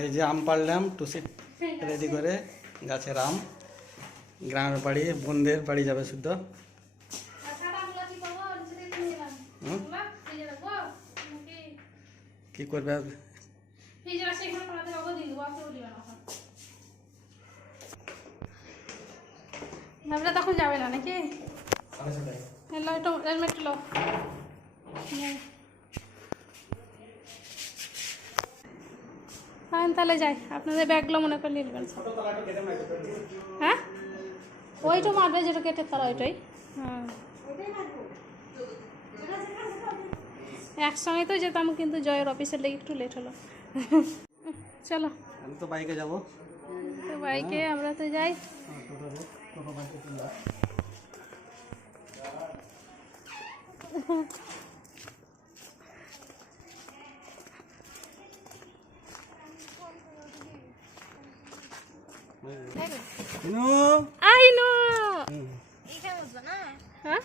এই যে আম পারলাম টুসিট রেডি করে গাছের আম। গ্রামের বাড়ি বোনদের বাড়ি যাবে শুদ্ধ। কি করবে? তখন যাবে না নাকি? হ্যালো হেলমেট লো। হ্যাঁ। হ্যাঁ তাহলে যাই। আপনাদের ব্যাগগুলো মনে করে নিয়ে নেবেন হ্যাঁ? ওইটা মারবে যেটা কেটে তারা ওইটাই। হ্যাঁ। একসঙ্গে তো যেতাম কিন্তু জয়ের অফিসের লেগে একটু লেট হলো। চলো। আমি তো বাইকে যাব। তো বাইকে আমরা তো যাই। টোটো টোটো বাইকে চলে যাব। Minu I know. হ্যাঁ?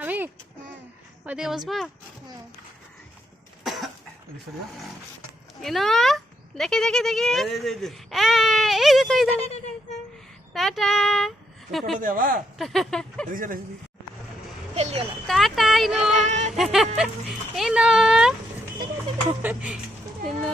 আমি? ওইদিকে বসবো? ইনো! দেখি দেখি দেখি। এই, দেখো এই দেখো টাটা। টাটা ইনো! ইনো! ইনো!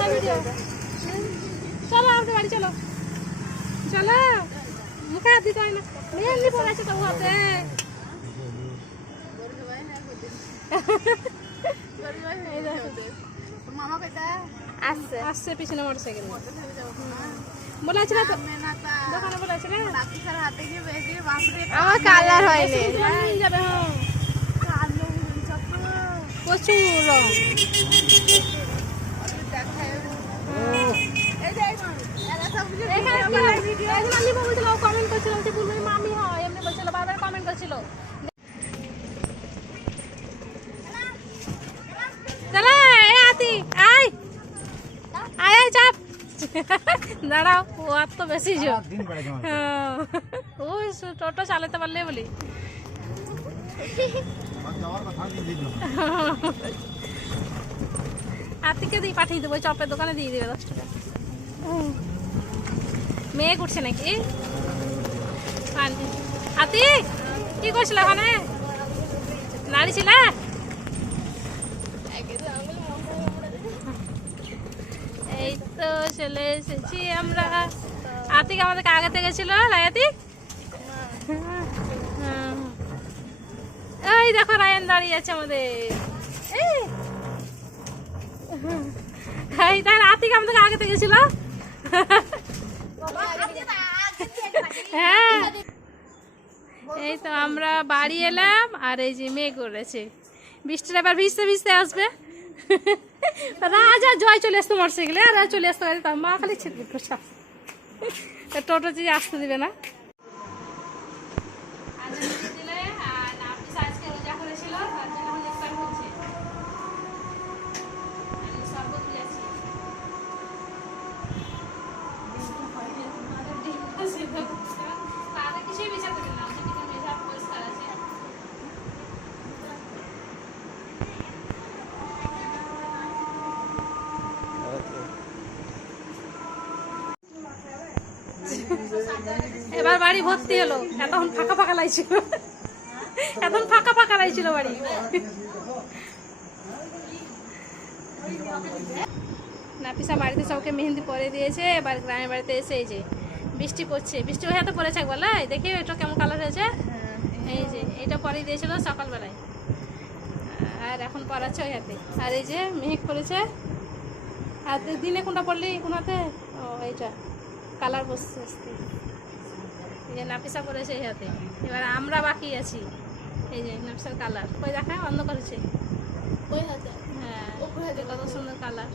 না ভিডিও চলো আমাদের বাড়ি চলো চলো, মুখে হাত দিতে হয় না মেহেন্দি পড়েছে তো হাতে। আসছে আসছে পিছনে মোটর সাইকেল বলেছে না দোকানে বলেছে না? আমার কালার হয়নি। যাবে হ্যাঁ। প্রচুর রং। দাঁড়াও ও আর তো বেশি জো দিন বেড়ে যাওয়া। হ্যাঁ। ওই টোটো চালাতে পারলে বলি। আতিকে দিয়ে পাঠিয়ে দেবো চপের দোকানে দিয়ে দেবে দশ টাকা। মেয়ে করছে নাকি? আতি কি করছিল ওখানে? নাড়ি ছিল তো চলে এসেছি আমরা। আতিক আমাদেরকে আগে থেকে ছিল রায়াতি এই দেখো, রায়ন দাঁড়িয়ে আছে আমাদের। এই। তাই আতিক আমাদের আগে থেকে ছিল? হ্যাঁ। এই তো আমরা বাড়ি এলাম, আর এই যে মেয়ে করেছে। বৃষ্টিটা এবার ভিজতে ভিজতে আসবে। রাজা জয় চলে আসতো মোটরসাইকেলে, আর চলে আসতে পারে মা খালি ছেড়ে দিত টোটো যে আসতে দিবে না আর তাহলে কিছুই বিছাতে দিন না কিছু মেঝা পরিষ্কার আছে এবার বাড়ি ভর্তি হলো। এতক্ষণ ফাঁকা ফাঁকা লাগছিল। এখন ফাঁকা ফাঁকা লাগছিল বাড়ি। নাপিসা বাড়িতে সবকে মেহেন্দি পরে দিয়েছে, এবার গ্রামের বাড়িতে এসে এই যে বৃষ্টি পড়ছে। বৃষ্টি হয়ে তো পড়েছে একবার দেখি এটা কেমন কালার হয়েছে। এই যে, এটা পরে দিয়েছিল সকালবেলায়। আর এখন পড়াচ্ছে ওই হাতে। আর এই যে মেহেক করেছে আর দিনে কোনটা পড়লি কোন হাতে ও, এইটা। কালার বসতে বসতে এই যে নাপিসা করেছে এই হাতে। এবার আমরা বাকি আছি। এই যে নাপিসার কালার। কই দেখা অন্ধ করেছে হাতে? হ্যাঁ কত সুন্দর কালার।